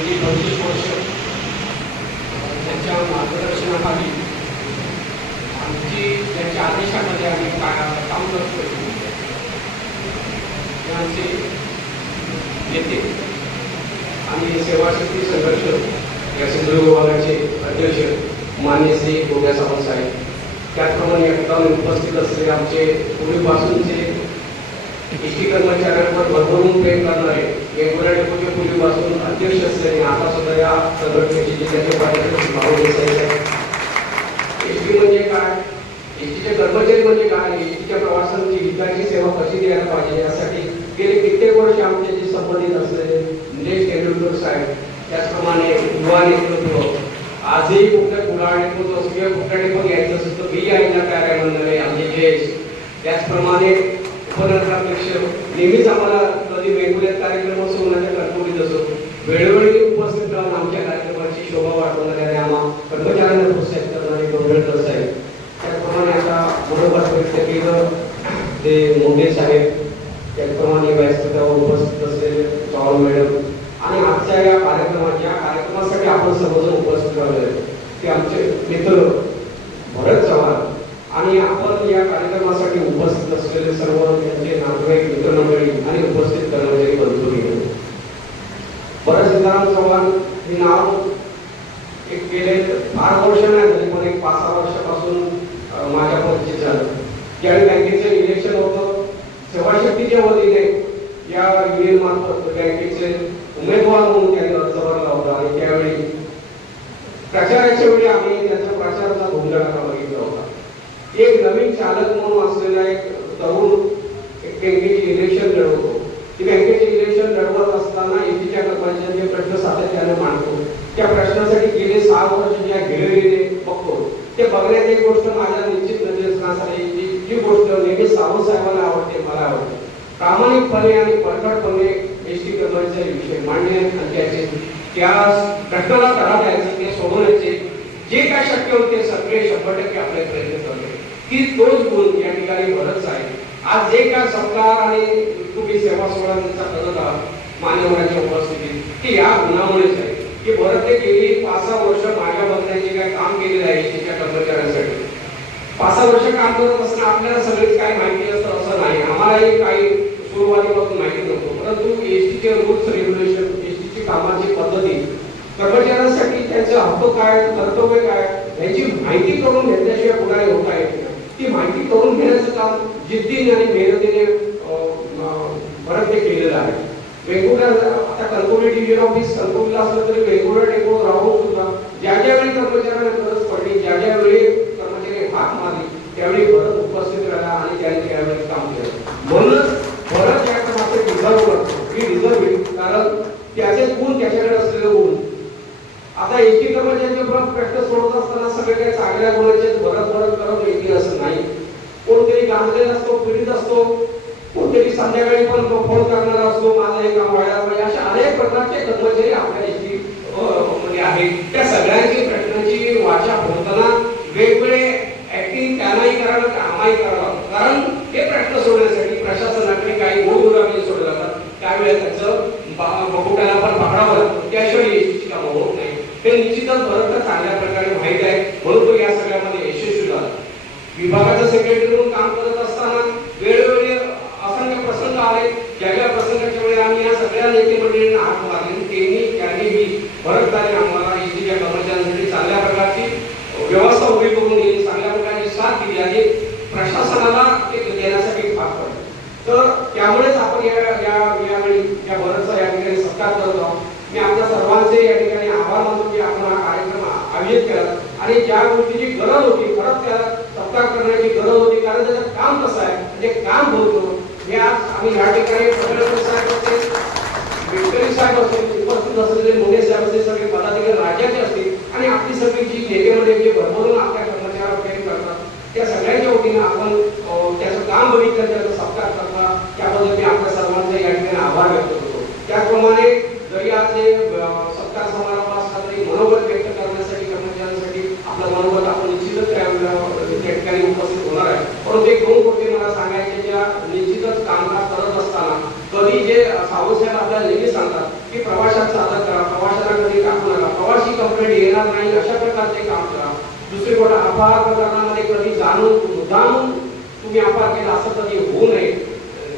गेली 25 वर्ष त्यांच्या मार्गदर्शनाखाली आमची त्यांच्या आदेशामध्ये आम्ही काम करतो. आमचे नेते आणि सेवाशक्ती संघर्ष या सिंधुदुर्ग विभागाचे अध्यक्ष माननीय श्री गोग्या सावंत साहेब, त्याचप्रमाणे या ठिकाणी उपस्थित असलेले आमचे पूर्वीपासूनचे एसटी कर्मचाऱ्यांवर भरभरून प्रेम करणारे वेगवेगळ्या डेपोचे पूर्वीपासून अध्यक्ष असलेले आता सुद्धा या संघटनेचे जिल्ह्याचे उपाध्यक्ष भाऊ देसाई साहेब. एसटी म्हणजे काय, एसटीचे कर्मचारी म्हणजे काय, एसटीच्या प्रवाशांची हिताची सेवा कशी द्यायला पाहिजे यासाठी गेले कित्येक वर्ष आमच्याशी संबंधित असलेले निलेश तेंडुलकर साहेब, त्याचप्रमाणे युवा नेतृत्व, आजही कुठल्या कुडाळ नेतृत्व असो किंवा कुठल्याने पण यायचं असेल तर मी यायला तयार आहे म्हणणारे आमचे जयेश, त्याचप्रमाणे उपनगराध्यक्ष नेहमीच आम्हाला कधी वेगवेगळ्या कार्यक्रम असो होण्याच्या कणकवलीत असो वेळोवेळी उपस्थित राहून आमच्या कार्यक्रमाची शोभा वाढवणारे आणि आम्हा कर्मचाऱ्यांना प्रोत्साहित करणारे गोंधळकर साहेब, त्याचप्रमाणे आता बरोबर व्यक्त केलं ते मोगे साहेब, त्याचप्रमाणे व्यासपीठावर उपस्थित असलेले चव्हाण मॅडम आणि आजच्या या कार्यक्रमासाठी आपण सर्वजण उपस्थित राहिले ते आमचे मित्र भरत चव्हाण आणि आपण या कार्यक्रमासाठी उपस्थित असलेले सर्व त्यांचे नातेवाईक मित्रमंडळी आणि उपस्थित कर्मचारी बंधू. भरत सीताराम चव्हाण हे नाव एक गेले 5 वर्ष नाही झाली पण एक 5-6 वर्षापासून माझ्या परिचित झालं. ज्यावेळी बँकेचं इलेक्शन होतं सेवाशक्तीच्या वतीने या युनियन मार्फत बँकेचे उमेदवार म्हणून त्यांनी अर्ज भरला होता आणि त्यावेळी प्रचाराच्या वेळी आम्ही त्याचा प्रचाराचा भूमिका बघितला होता. एक नवीन चालक म्हणून असलेला एक तरुण एक बँकेचे इलेक्शन लढवतो. ती बँकेचे इलेक्शन लढवत असताना एसटीच्या कर्मचाऱ्यांचे प्रश्न सातत्याने मांडतो. त्या प्रश्नासाठी गेले 6 वर्ष ज्या घेरलेले बघतो ते बघण्यात एक गोष्ट माझ्या निश्चित नजरेस आली, जी गोष्ट नेहमी सावंत साहेबांना आवडते, मला आवडते. प्रामाणिकपणे आणि परखडपणे एसटी कर्मचारी विषय मांडणे आणि त्याचे त्या प्रश्नाला तडा द्यायचे, ते सोडवण्याचे जे काय शक्य होते सगळे 100% आपले प्रयत्न करणे, की तोच गुण या ठिकाणी भरत आहे. आज जे काय सत्कार आणि तुम्ही सेवा सोहळा त्यांचा करत आहात मान्यवरांच्या उपस्थितीत ते या गुणामुळेच आहे की भरत ते गेली 5-6 वर्ष माझ्या बघण्याचे काय काम केलेलं आहे एसटीच्या कर्मचाऱ्यांसाठी. 5-6 वर्ष काम करत असताना आपल्याला सगळेच काय माहिती असतं असं नाही, आम्हालाही काही सुरुवातीपासून माहिती नव्हतं, परंतु एसटीचे रूल्स रेग्युलेशन, एसटीची कामाची पद्धती, कर्मचाऱ्यांसाठी त्यांचे हक्क काय, कर्तव्य काय याची माहिती करून घेतल्याशिवाय पुढे होता येत नाही. ती माहिती करून घेण्याचं काम जिद्दीने आणि मेहनतीने भरत ते केलेलं आहे. वेगवेगळ्या आता कणकवली डिव्हिजन ऑफिस कणकवलीला असलं तरी वेगवेगळ्या डेपोत राहून सुद्धा ज्या ज्यावेळी कर्मचाऱ्यांना गरज पडली, ज्या ज्यावेळी कर्मचारी हाक मारली त्यावेळी भरत उपस्थित राहिला आणि त्यांनी त्यावेळी काम केलं. म्हणूनच भरत या कामाचे डिझर्व करतो, ही डिझर्व कारण त्याचे गुण, त्याच्याकडे असलेले गुण. आता एसटी कर्मचाऱ्यांचे प्रश्न सोडत असताना सगळे काही चांगल्या गुणाचे भरत करत येते असं नाही. कोणतरी गांजलेला असतो, पीडित असतो, कोणतरी संध्याकाळी पण फोन करणारा असतो, माझं हे काम व्हायला पाहिजे, अशा अनेक प्रकारचे कर्मचारी आपल्या एसटी मध्ये आहेत. त्या सगळ्यांची प्रश्नाची वाचा होताना वेगवेगळे ऍक्टिंग त्यांनाही करावं की आम्हाही करावं, कारण हे प्रश्न सोडण्यासाठी प्रशासनाकडे काही गोडगुराबी सोडले जातात. त्यावेळेस त्याचं बकुट्याला पण पकडावं लागतं, त्याशिवाय एसटीची कामं होत नाही. हे निश्चितच भरत चांगल्या प्रकारे माहीत आहे, म्हणून तो या सगळ्यामध्ये यशस्वी झाला. विभागाचा सेक्रेटरी म्हणून काम करत असताना वेळोवेळी असंख्य प्रसंग आले, ज्या प्रसंगाच्या वेळी आम्ही या सगळ्या नेते मंडळींना हात मारले, त्यांनी भरतदाने आम्हाला एसटीच्या कर्मचाऱ्यांसाठी चांगल्या प्रकारची व्यवस्था उभी करून दिली, चांगल्या प्रकारची साथ दिली आणि प्रशासनाला ते देण्यासाठी भाग पडले. तर त्यामुळेच आपण यावेळी या भरतचा या ठिकाणी सत्कार करत आहोत. मी आपल्या सर्वांचे या ठिकाणी आभार मानतो की आपण हा कार्यक्रम आयोजित केला आणि ज्या गोष्टीची गरज होती खरंच त्या सत्कार करण्याची गरज होती, कारण त्याचं काम कसं आहे म्हणजे काम बोलतो हे आज आम्ही या ठिकाणी साहेब असतील, विक्टरी साहेब असतील, उपस्थित असलेले मोठे साहेब असतील, सगळे पदाधिकारी राज्याचे असतील आणि आपली सगळी जी नेते मंडळी भरभरून आपल्या कर्मचाऱ्यांवर प्रेम करतात त्या सगळ्यांच्या वतीने आपण त्याचं काम बघितलं, त्याचा सत्कार करता त्याबद्दल मी आपल्या सर्वांचा या ठिकाणी आभार व्यक्त करतो. त्याचप्रमाणे जरी आज हे सत्कार समारंभ असला तरी मनोगत व्यक्त करण्यासाठी कर्मचाऱ्यांसाठी आपलं मनोगत आपण निश्चितच त्या ठिकाणी उपस्थित होणार आहे. परंतु एक 2 गोष्टी मला सांगायच्या ज्या निश्चितच कामकाज करत असताना कधी जे सावंतसाहेब आपल्याला नेहमी सांगतात की प्रवाशांचा आदर करा, प्रवाशांना कंप्लेंट टाकू नका, प्रवासी कंप्लेंट येणार नाही अशा प्रकारचे काम करा. दुसरी गोष्ट, अपघात प्रकरणामध्ये कधी जाणून मुद्दामून तुम्ही अपघात केला असं कधी होऊ नये.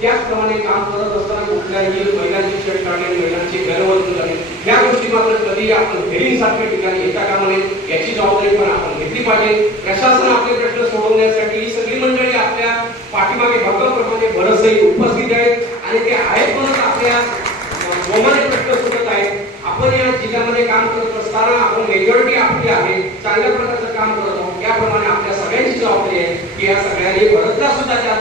त्याचप्रमाणे काम करत असताना कुठल्याही महिलांची शर्ट काढणे, महिलांची गैरवर्तणूक झाली या गोष्टी मात्र कधी आपण हेरिंगसारख्या ठिकाणी येता कामा नये. याची जबाबदारी पण आपण घेतली पाहिजे. प्रशासन आपले प्रश्न सोडवण्यासाठी ही सगळी मंडळी आपल्या पाठीमागे भक्कमप्रमाणे भरसही उपस्थित आहेत आणि ते आहेत म्हणून आपल्या जोमाने प्रश्न सुटत आहेत. आपण या जिल्ह्यामध्ये काम करत असताना आपण मेजॉरिटी आपली आहे, चांगल्या प्रकारचं काम करत आहोत. याप्रमाणे आपल्या सगळ्यांची जबाबदारी आहे की या सगळ्यांनी भरतला सुद्धा त्या